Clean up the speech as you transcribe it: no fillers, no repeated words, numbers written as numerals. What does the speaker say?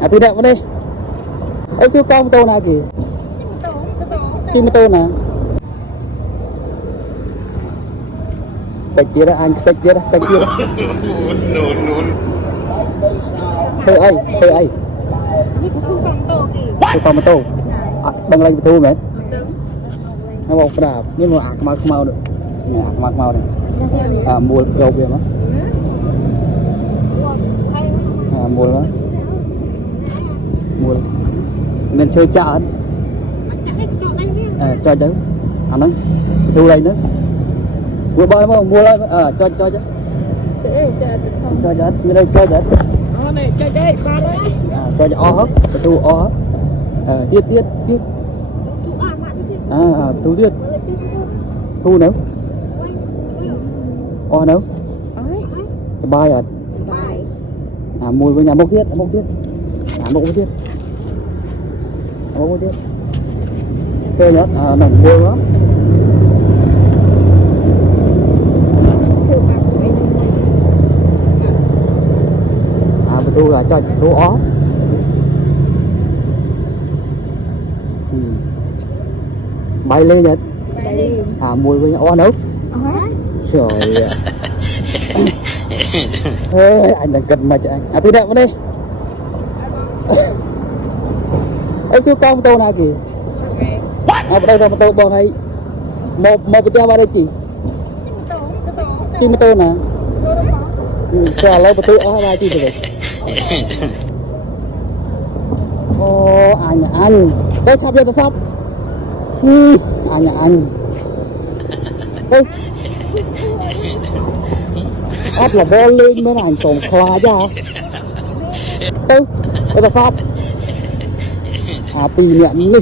Tôi đẹp vào đây. Ê, siêu con tô nào kì? Chim tô nè. Tạch kia đó, anh tạch kia đó, tạch kia đó. Thôi ai. Tôi con mà tô. Đừng lên thu mẹ. Nó bọc đạp, nhưng mà ạc mau được. Ạc mau này. Mua rau về nó. Mua đó. Mua. Mình chơi chợ. Cho chứ. Nó thu đây nữa. Mua bơi không? Mua lên. Cho chứ. Cho chứ. Mình đâu cho chứ. Này chơi đây ba đấy. Cho cho o hết, thu o hết. Tiết. Thu tiết. Thu nữa. O nữa. Bài à. Mùi với nhà mốc tiết. Mốc tiết. Phê nhất, nồng mùi đó. Thu là cho thu ó. Bay lên nhật. Mùi với ó nấu. Trời ơi. Ê, anh đang cần mà chạy anh. Tôi đẹp vào đây. Ê, siêu con tô nào kì? Vào đây rồi một tô bò này. Một cái treo vào đây chị. Chim tô nè. Cho lấy một tô ó ra chị rồi. Anh tôi sắp vô tôi sắp anh đây áp là bo lên mới này trồng khoa ra tôi sắp tùy niệm đi